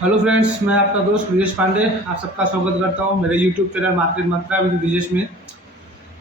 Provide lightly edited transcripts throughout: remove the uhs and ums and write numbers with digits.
Hello friends, मैं आपका दोस्त ब्रिजेश पांडे आप सबका स्वागत करता हूं मेरे YouTube channel market Mantra with Brijesh में।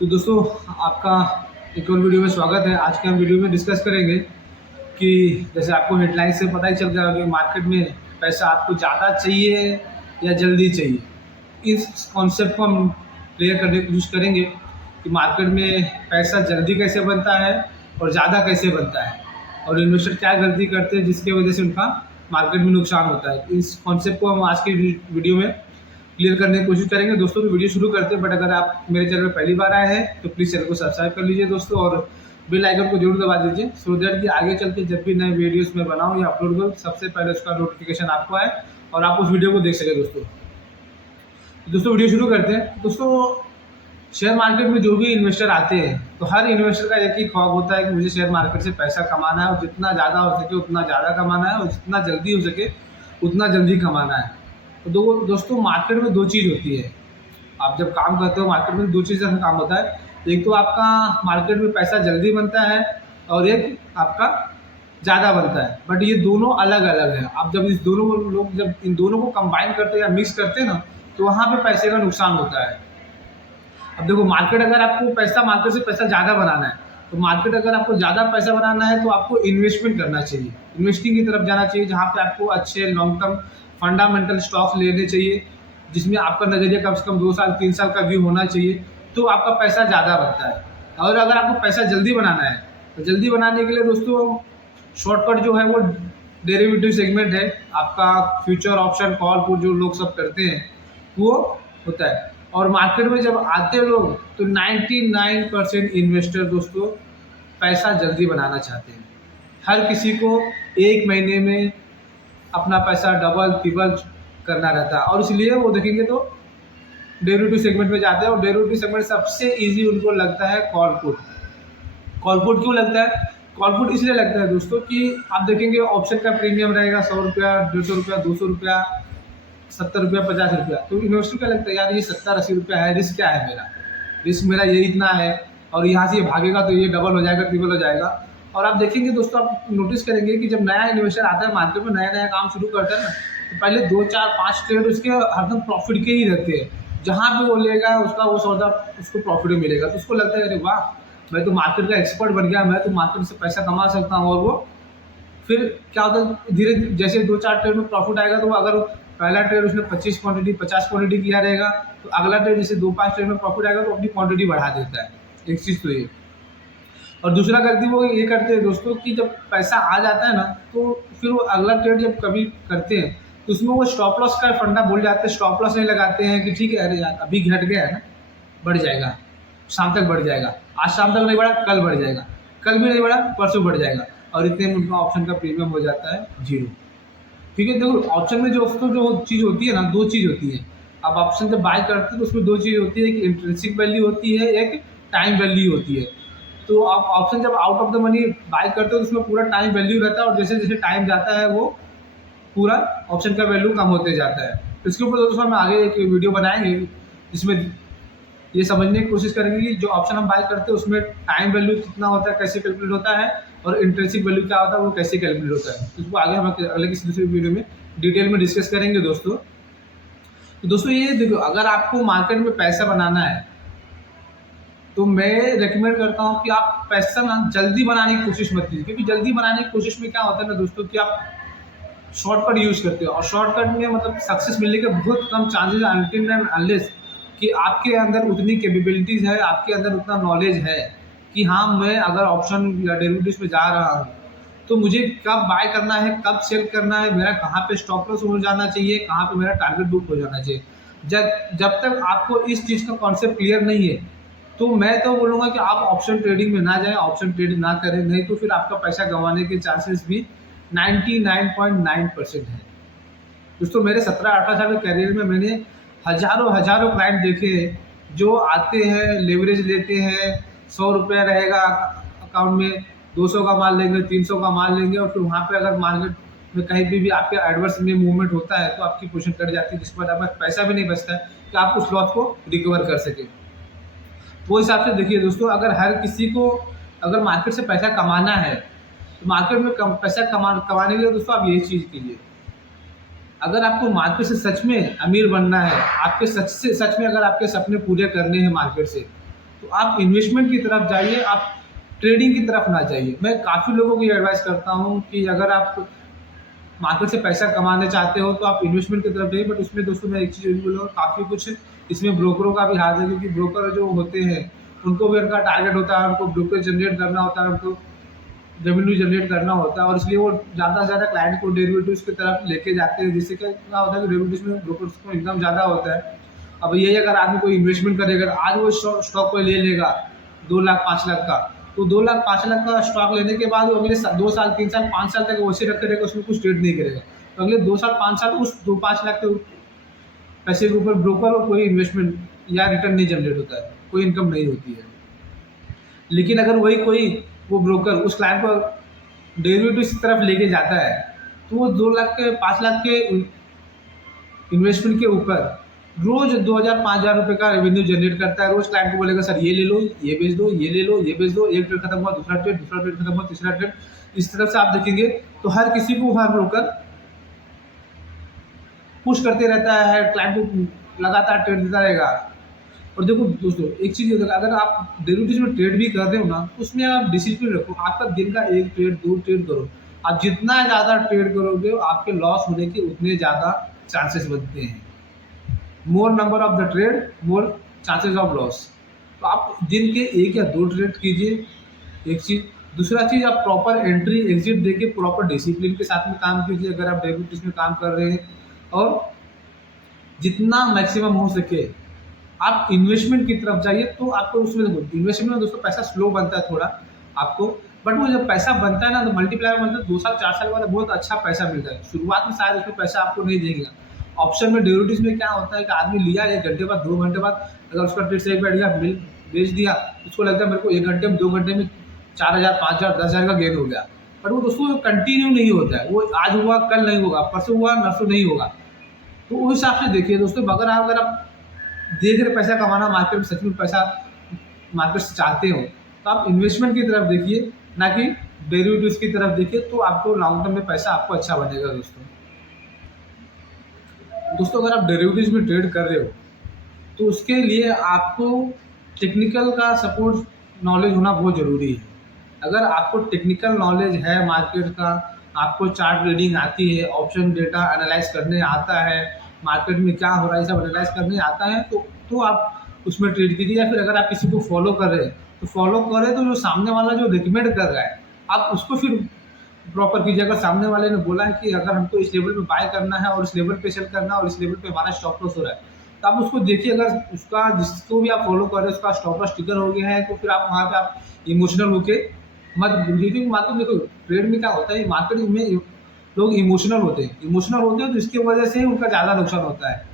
तो दोस्तों, आपका एक और वीडियो में स्वागत है। आज के हम वीडियो में डिस्कस करेंगे कि जैसे आपको हेडलाइन से पता ही चल गया कि मार्केट में पैसा आपको ज़्यादा चाहिए या जल्दी चाहिए। इस कॉन्सेप्ट को हम क्लियर करने की कोशिश करेंगे कि मार्केट में पैसा जल्दी कैसे बनता है और ज़्यादा कैसे बनता है, और इन्वेस्टर क्या गलती करते हैं जिसकी वजह से उनका मार्केट में नुकसान होता है। इस कॉन्सेप्ट को हम आज की वीडियो में क्लियर करने की कोशिश करेंगे। दोस्तों, तो वीडियो शुरू करते हैं, बट अगर आप मेरे चैनल पर पहली बार आए हैं तो प्लीज़ चैनल को सब्सक्राइब कर लीजिए दोस्तों, और बेल आइकन को जरूर दबा दीजिए सो दैट कि आगे चल के जब भी नए वीडियोस में बनाऊं या अपलोड करूँ सबसे पहले उसका नोटिफिकेशन आपको आए और आप उस वीडियो को देख सकें। दोस्तों वीडियो शुरू करते हैं। दोस्तों, शेयर मार्केट में जो भी इन्वेस्टर आते हैं तो हर इन्वेस्टर का एक ही ख्वाब होता है कि मुझे शेयर मार्केट से पैसा कमाना है और जितना ज़्यादा हो सके उतना ज़्यादा कमाना है और जितना जल्दी हो सके उतना जल्दी कमाना है। तो दोस्तों, मार्केट में दो चीज़ होती है। आप जब काम करते हो मार्केट में दो चीज़ का काम होता है। एक तो आपका मार्केट में पैसा जल्दी बनता है और एक आपका ज़्यादा बनता है, बट ये दोनों अलग अलग है। आप जब जब इन दोनों को कंबाइन करते हैं या मिक्स करते हैं ना, तो वहाँ पे पैसे का नुकसान होता है। अब देखो, मार्केट से पैसा ज़्यादा बनाना है तो मार्केट अगर आपको ज़्यादा पैसा बनाना है तो आपको इन्वेस्टमेंट करना चाहिए, इन्वेस्टिंग की तरफ जाना चाहिए, जहाँ पे आपको अच्छे लॉन्ग टर्म फंडामेंटल स्टॉक्स लेने चाहिए जिसमें आपका नज़रिया कम से कम 2 साल 3 साल का व्यू होना चाहिए, तो आपका पैसा ज़्यादा बनता है। और अगर आपको पैसा जल्दी बनाना है तो जल्दी बनाने के लिए दोस्तों शॉर्टकट जो है वो डेरिवेटिव सेगमेंट है। आपका फ्यूचर ऑप्शन कॉल पुट जो लोग सब करते हैं वो होता है। और मार्केट में जब आते लोग तो 99% इन्वेस्टर दोस्तों पैसा जल्दी बनाना चाहते हैं। हर किसी को एक महीने में अपना पैसा डबल ट्रिपल करना रहता है, और इसलिए वो देखेंगे तो डेरिवेटिव सेगमेंट में जाते हैं। और डेरिवेटिव सेगमेंट सबसे इजी उनको लगता है कॉल पुट। कॉल पुट क्यों लगता है? कॉल पुट इसलिए लगता है दोस्तों कि आप देखेंगे ऑप्शन का प्रीमियम रहेगा 100 रुपया, 150 रुपया, 200 रुपया, 70 रुपया, 50 रुपया। तो इन्वेस्टर क्या लगता है, यार ये 70-80 रुपया है, रिस्क क्या है मेरा, रिस्क मेरा ये इतना है और यहाँ से ये भागेगा तो ये डबल हो जाएगा, ट्रिपल हो जाएगा। और आप देखेंगे दोस्तों, आप नोटिस करेंगे कि जब नया इन्वेस्टर आता है मार्केट में, नया नया काम शुरू करता है ना, तो पहले 2 4 5 ट्रेड उसके हरदम प्रॉफिट के ही रहते हैं। जहाँ पे वो लेगा उसका वो सौदा उसको प्रॉफिट में मिलेगा, तो उसको लगता है अरे वाह, मैं तो मार्केट का एक्सपर्ट बन गया, मैं तो मार्केट से पैसा कमा सकता हूँ। और वो फिर क्या होता है, धीरे जैसे 2 4 ट्रेड में प्रॉफिट आएगा तो अगर पहला ट्रेड उसने 25 क्वांटिटी 50 क्वांटिटी किया रहेगा तो अगला ट्रेड जैसे 2 5 ट्रेड में प्रॉफिट आएगा तो अपनी क्वांटिटी बढ़ा देता है। एक चीज़ तो ये। और दूसरा गलती वो ये करते हैं दोस्तों कि जब पैसा आ जाता है ना तो फिर वो अगला ट्रेड जब कभी करते हैं तो उसमें वो स्टॉप लॉस का फंडा भूल जाते हैं, स्टॉप लॉस नहीं लगाते हैं कि ठीक है अरे यार अभी घट गया है ना, बढ़ जाएगा, शाम तक बढ़ जाएगा, आज शाम तक नहीं बढ़ा कल बढ़ जाएगा, कल भी नहीं बढ़ा परसों बढ़ जाएगा, और इतने में उनका ऑप्शन का प्रीमियम हो जाता है 0। ठीक है, देखो ऑप्शन में जो चीज़ होती है ना, दो चीज़ होती है। अब ऑप्शन जब बाय करते हैं तो उसमें दो चीज़ होती है, एक इंट्रिंसिक वैल्यू होती है, एक टाइम वैल्यू होती है। तो आप ऑप्शन जब out of the money by करते हो तो उसमें पूरा टाइम वैल्यू रहता है, और जैसे जैसे टाइम जाता है वो पूरा ऑप्शन का वैल्यू कम होते जाता है। तो इसके ऊपर दोस्तों हम आगे एक वीडियो बनाएंगे जिसमें ये समझने की कोशिश करेंगे कि जो ऑप्शन हम बाय करते हैं उसमें टाइम वैल्यू कितना होता है, कैसे कैलकुलेट होता है, और इंट्रिंसिक वैल्यू क्या होता है वो कैसे कैलकुलेट होता है। इसको आगे हम अगले किसी दूसरी वीडियो में डिटेल में डिस्कस करेंगे दोस्तों। तो दोस्तों ये देखो, अगर आपको मार्केट में पैसा बनाना है तो मैं रेकमेंड करता हूँ कि आप पैसा ना जल्दी बनाने की कोशिश मत कीजिए, क्योंकि जल्दी बनाने की कोशिश में क्या होता है ना दोस्तों कि आप शॉर्टकट यूज़ करते हो, और शॉर्टकट में मतलब सक्सेस मिलने के बहुत कम चांसेस अनटिल एंड अनलेस कि आपके अंदर उतनी कैपेबिलिटीज़ है, आपके अंदर उतना नॉलेज है कि हाँ मैं अगर ऑप्शन या डेरिवेटिव्स में जा रहा हूँ तो मुझे कब बाय करना है, कब सेल करना है, मेरा कहाँ पे स्टॉप लॉस हो जाना चाहिए, कहाँ पे मेरा टारगेट बुक हो जाना चाहिए। जब तक आपको इस चीज़ का कॉन्सेप्ट क्लियर नहीं है तो मैं तो बोलूँगा कि आप ऑप्शन ट्रेडिंग में ना जाएं, ऑप्शन ट्रेडिंग ना करें, नहीं तो फिर आपका पैसा गंवाने के चांसेस भी 99.9% है। दोस्तों, मेरे 17-18 साल के करियर में मैंने हज़ारों क्लाइंट देखे जो आते हैं, लेवरेज लेते हैं, 100 रुपया रहेगा अकाउंट में, 200 का माल लेंगे, 300 का माल लेंगे, और फिर वहाँ पे अगर मार्केट में कहीं भी आपके एडवर्स में मूवमेंट होता है तो आपकी पोजीशन कट जाती है, जिसके बाद आपका पैसा भी नहीं बचता है कि आप उस लॉस को रिकवर कर सकें। वो हिसाब से देखिए दोस्तों, अगर हर किसी को अगर मार्केट से पैसा कमाना है तो मार्केट में पैसा कमाने के लिए दोस्तों आप यही चीज़ कीजिए, अगर आपको मार्केट से सच में अमीर बनना है, आपके सच में अगर आपके सपने पूरे करने हैं मार्केट से, तो आप इन्वेस्टमेंट की तरफ जाइए, आप ट्रेडिंग की तरफ ना जाइए। मैं काफ़ी लोगों को ये एडवाइस करता हूँ कि अगर आप मार्केट से पैसा कमाना चाहते हो तो आप इन्वेस्टमेंट की तरफ जाइए। बट उसमें दोस्तों मैं एक चीज़ बोलूँगा, काफ़ी कुछ इसमें ब्रोकरों का भी हाथ है, क्योंकि ब्रोकर जो होते हैं उनको भी उनका टारगेट होता है, उनको ब्रोकर जनरेट करना होता है, उनको रेवेन्यू जनरेट करना होता है, और इसलिए वो ज़्यादा से ज़्यादा क्लाइंट को डेरिवेटिव्स की तरफ लेके जाते हैं, जिससे क्या होता है कि डेरिवेटिव्स में ब्रोकर्स को इनकम ज़्यादा होता है। अब यही अगर आदमी कोई इन्वेस्टमेंट करेगा, आज वो स्टॉक को ले लेगा 2 लाख 5 लाख का, तो 2 लाख 5 लाख का स्टॉक लेने के बाद वो अगले 2 साल 3 साल 5 साल तक वैसे रखे रहेगा, उसमें कुछ ट्रेड नहीं करेगा। तो अगले 2 साल 5 साल उस 2-5 लाख के पैसे के ऊपर ब्रोकर और कोई इन्वेस्टमेंट या रिटर्न नहीं जनरेट होता है, कोई इनकम नहीं होती है। लेकिन अगर वही कोई वो ब्रोकर उस क्लाइंट को डेरिवेटिव्स की तरफ लेके जाता है, तो वो 2 लाख के 5 लाख के इन्वेस्टमेंट के ऊपर रोज 2,000-5,000 रुपये का रेवेन्यू जनरेट करता है। रोज क्लाइंट को बोलेगा सर ये ले लो, ये बेच दो, ये ले लो, ये बेच दो, एक ट्रेड खत्म हुआ दूसरा ट्रेड खत्म हुआ तीसरा ट्रेड। इस तरफ से आप देखेंगे तो हर किसी को हर ब्रोकर पुश करते रहता है, क्लाइंट को लगातार ट्रेड देता रहेगा। और देखो दोस्तों, एक चीज़ ये होता है, अगर आप डेरिवेटिव्स में ट्रेड भी कर रहे हो ना, उसमें आप डिसिप्लिन रखो। आपका दिन का 1 ट्रेड 2 ट्रेड करो। आप जितना ज़्यादा ट्रेड करोगे आपके लॉस होने के उतने ज़्यादा चांसेस बनते हैं। मोर number of the trade more chances of loss. तो आप दिन के 1 या 2 ट्रेड कीजिए, एक चीज़। दूसरा चीज़, आप प्रॉपर एंट्री एग्जिट देके प्रॉपर डिसिप्लिन के साथ में काम कीजिए अगर आप डेरिवेटिव्स में काम कर रहे हैं। और जितना मैक्सिमम हो सके आप इन्वेस्टमेंट की तरफ जाइए। तो आपको उसमें देखो, इन्वेस्टमेंट में दोस्तों पैसा स्लो बनता है थोड़ा आपको, बट वो जब पैसा बनता है ना तो मल्टीप्लाई बनता है। 2 साल 4 साल बाद बहुत अच्छा पैसा मिलता है। शुरुआत में शायद उसमें पैसा आपको नहीं देगा। ऑप्शन में डेरिवेटिव्स में क्या होता है कि आदमी लिया 1 घंटे बाद 2 घंटे बाद, अगर उसका ट्रेड सही बैठ गया, बेच दिया, उसको लगता है मेरे को 1 घंटे में 2 घंटे में 4,000 5,000 10,000 का गेन हो गया। बट वो दोस्तों कंटिन्यू नहीं होता है। वो आज हुआ कल नहीं होगा, परसों हुआ नरसों नहीं होगा। तो उस हिसाब से देखिए दोस्तों, अगर आप देख रहे पैसा कमाना मार्केट में, सच में पैसा मार्केट से चाहते हो, तो आप इन्वेस्टमेंट की तरफ देखिए, ना कि डेरिवेटिव्स की तरफ देखिए। तो आपको लॉन्ग टर्म में पैसा आपको अच्छा बनेगा दोस्तों। अगर आप डेरिवेटिव्स में ट्रेड कर रहे हो तो उसके लिए आपको टेक्निकल का सपोर्ट नॉलेज होना बहुत ज़रूरी है। अगर आपको टेक्निकल नॉलेज है मार्केट का, आपको चार्ट रीडिंग आती है, ऑप्शन डेटा एनालाइज करने आता है, मार्केट में क्या हो रहा है सब एनालाइज करने आता है, तो आप उसमें ट्रेड कीजिए। या फिर अगर आप किसी को फॉलो कर रहे हैं तो तो जो सामने वाला जो रिकमेंड कर रहा है आप उसको फिर प्रॉपर कीजिए। अगर सामने वाले ने बोला है कि अगर हमको इस लेवल पे बाय करना है और इस लेवल पे सेल करना है और इस लेवल पे हमारा स्टॉप लॉस हो रहा है, तो आप उसको देखिए। अगर उसका जिसको भी आप फॉलो कर रहे हैं उसका स्टॉप लॉस ट्रिगर हो गया है, तो फिर आप वहाँ पे आप इमोशनल होके मत क्योंकि मार्केट देखो, ट्रेड में क्या होता है, मार्केट में लोग इमोशनल होते हैं तो इसकी वजह से उनका ज़्यादा नुकसान होता है।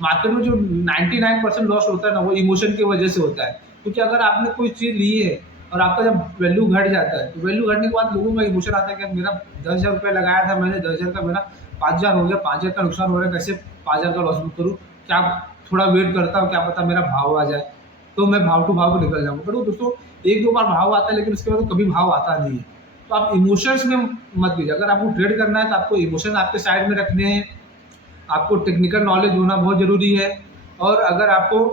मार्केट में जो 99% लॉस होता है ना, वो इमोशन की वजह से होता है। क्योंकि अगर आपने कोई चीज़ ली है और आपका जब वैल्यू घट जाता है, तो वैल्यू घटने के बाद लोगों का इमोशन आता है कि मेरा 10,000 रुपये लगाया था मैंने, 10,000 का मेरा 5,000 हो गया, 5,000 का नुकसान हो रहा है, कैसे 5,000 का लॉस बुक करूँ? क्या थोड़ा वेट करता हूँ, क्या पता मेरा भाव आ जाए, तो मैं भाव टू भाव को निकल जाऊँगा। बट वो दोस्तों 1-2 बार भाव आता है, लेकिन उसके बाद कभी भाव आता नहीं है। तो आप इमोशंस में मत कीजिए। अगर आपको ट्रेड करना है तो आपको इमोशन आपके साइड में रखने हैं, आपको टेक्निकल नॉलेज होना बहुत ज़रूरी है। और अगर आपको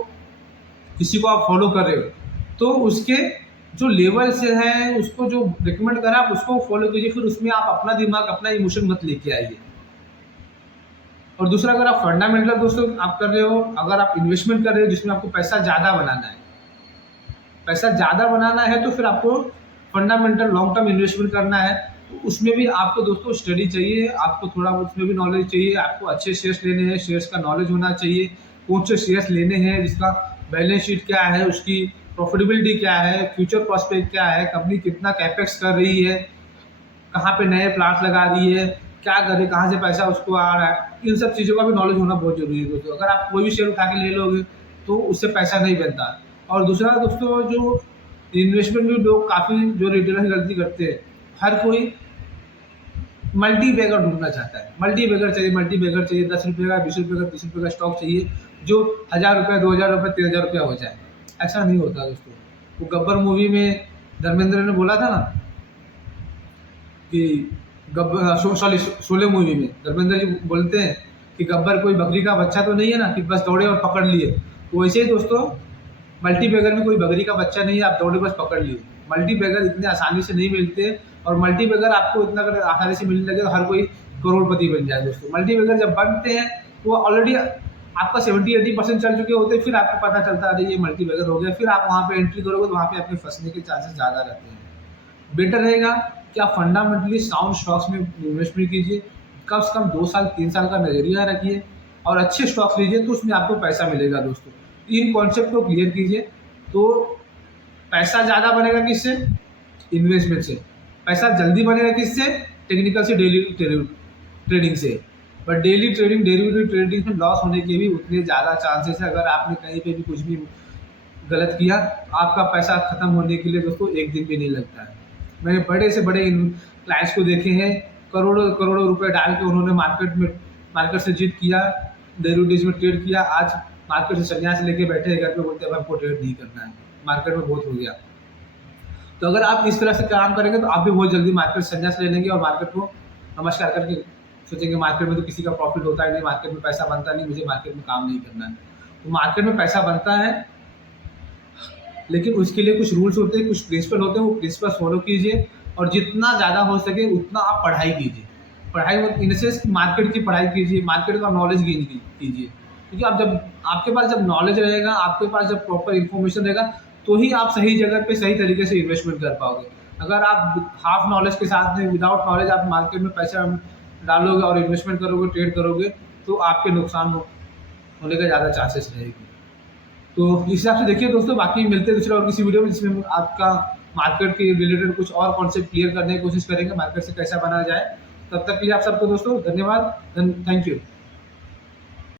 किसी को आप फॉलो कर रहे हो तो उसके जो लेवल से है, उसको जो रिकमेंड करा आप उसको फॉलो कीजिए। फिर उसमें आप अपना दिमाग, अपना इमोशन मत लेके आइए। और दूसरा, अगर आप फंडामेंटल दोस्तों आप कर रहे हो, अगर आप इन्वेस्टमेंट कर रहे हो जिसमें आपको पैसा ज़्यादा बनाना है, तो फिर आपको फंडामेंटल लॉन्ग टर्म इन्वेस्टमेंट करना है। तो उसमें भी आपको दोस्तों स्टडी चाहिए, आपको थोड़ा उसमें भी नॉलेज चाहिए। आपको अच्छे शेयर्स लेने हैं, शेयर्स का नॉलेज होना चाहिए, कौन से शेयर्स लेने हैं, जिसका बैलेंस शीट क्या है, उसकी प्रॉफिटेबिलिटी क्या है, फ्यूचर प्रॉस्पेक्ट क्या है, कंपनी कितना कैपेक्स कर रही है, कहाँ पे नए प्लांट लगा रही है, क्या करे, कहाँ से पैसा उसको आ रहा है। इन सब चीज़ों का भी नॉलेज होना बहुत ज़रूरी है दोस्तों। अगर आप कोई भी शेयर उठा के ले लोगे तो उससे पैसा नहीं बनता। और दूसरा दोस्तों, जो इन्वेस्टमेंट में लोग काफ़ी जो रिटेलर गलती करते हैं, हर कोई मल्टी बैगर ढूंढना चाहता है। मल्टी बैगर चाहिए, 10 रुपये का, 20 रुपये का, 30 रुपये का स्टॉक चाहिए जो 1,000 रुपये, 2,000 रुपये, 3,000 रुपया हो जाए। ऐसा नहीं होता दोस्तों। वो गब्बर मूवी में धर्मेंद्र ने बोला था ना कि सॉरी शोले मूवी में धर्मेंद्र जी बोलते हैं कि गब्बर कोई बकरी का बच्चा तो नहीं है ना कि बस दौड़े और पकड़ लिए। तो वैसे ही दोस्तों मल्टीबैगर में कोई बकरी का बच्चा नहीं है, आप दौड़े बस पकड़ लिए। मल्टीबैगर इतने आसानी से नहीं मिलते, और मल्टीबैगर आपको इतना अगर आसानी से मिलने लगे तो हर कोई करोड़पति बन जाए दोस्तों। मल्टीबैगर जब बनते हैं तो वो ऑलरेडी आपका 70-80% चल चुके होते हैं, फिर आपको पता चलता है ये मल्टीबैगर हो गया, फिर आप वहाँ पे एंट्री करोगे तो वहाँ पे आपके फंसने के चांसेस ज़्यादा रहते हैं। बेटर रहेगा कि आप फंडामेंटली साउंड स्टॉक्स में इन्वेस्टमेंट कीजिए, कम से कम 2 साल 3 साल का नजरिया रखिए और अच्छे स्टॉक्स लीजिए, तो उसमें आपको पैसा मिलेगा दोस्तों। इन कॉन्सेप्ट को क्लियर कीजिए तो पैसा ज़्यादा बनेगा किससे? इन्वेस्टमेंट से। पैसा जल्दी बनेगा किससे? टेक्निकल से, डेली ट्रेडिंग से। But daily trading, derivative trading में लॉस होने के भी उतने ज़्यादा चांसेस है। अगर आपने कहीं पे भी कुछ भी गलत किया, आपका पैसा खत्म होने के लिए दोस्तों एक दिन भी नहीं लगता है। मैंने बड़े से बड़े क्लाइंट्स को देखे हैं, करोड़ों करोड़ों रुपए डाल के उन्होंने मार्केट से जीत किया, डेरिवेटिव्स में ट्रेड किया, आज मार्केट से संन्यास लेके बैठे हैं घर पे, बोलते हैं अब हमको ट्रेड नहीं करना है, मार्केट में बहुत हो गया। तो अगर आप इस तरह से काम करेंगे तो आप भी बहुत जल्दी मार्केट से संन्यास ले लेंगे और मार्केट को नमस्कार करके सोचेंगे मार्केट में तो किसी का प्रॉफिट होता ही नहीं, मार्केट में पैसा बनता नहीं, मुझे मार्केट में काम नहीं करना है। तो मार्केट में पैसा बनता है, लेकिन उसके लिए कुछ रूल्स होते हैं, कुछ प्रिंसिपल होते हैं, वो प्रिंसिपल फॉलो कीजिए और जितना ज़्यादा हो सके उतना आप पढ़ाई कीजिए। पढ़ाई इन सेंस मार्केट की पढ़ाई कीजिए, मार्केट का नॉलेज गेन कीजिए, क्योंकि आप जब आपके पास जब नॉलेज रहेगा, आपके पास जब प्रॉपर इन्फॉर्मेशन रहेगा, तो ही आप सही जगह पे सही तरीके से इन्वेस्टमेंट कर पाओगे। अगर आप हाफ नॉलेज के साथ में, विदाउट नॉलेज आप मार्केट में पैसा डालोगे और इन्वेस्टमेंट करोगे, ट्रेड करोगे, तो आपके नुकसान होने का ज़्यादा चांसेस रहेगी। तो इस हिसाब से देखिए दोस्तों, बाकी मिलते हैं दूसरे और किसी वीडियो में जिसमें आपका मार्केट के रिलेटेड कुछ और कॉन्सेप्ट क्लियर करने की कोशिश करेंगे, मार्केट से कैसा बना जाए। तब तक के लिए आप सबको दोस्तों धन्यवाद, थैंक यू।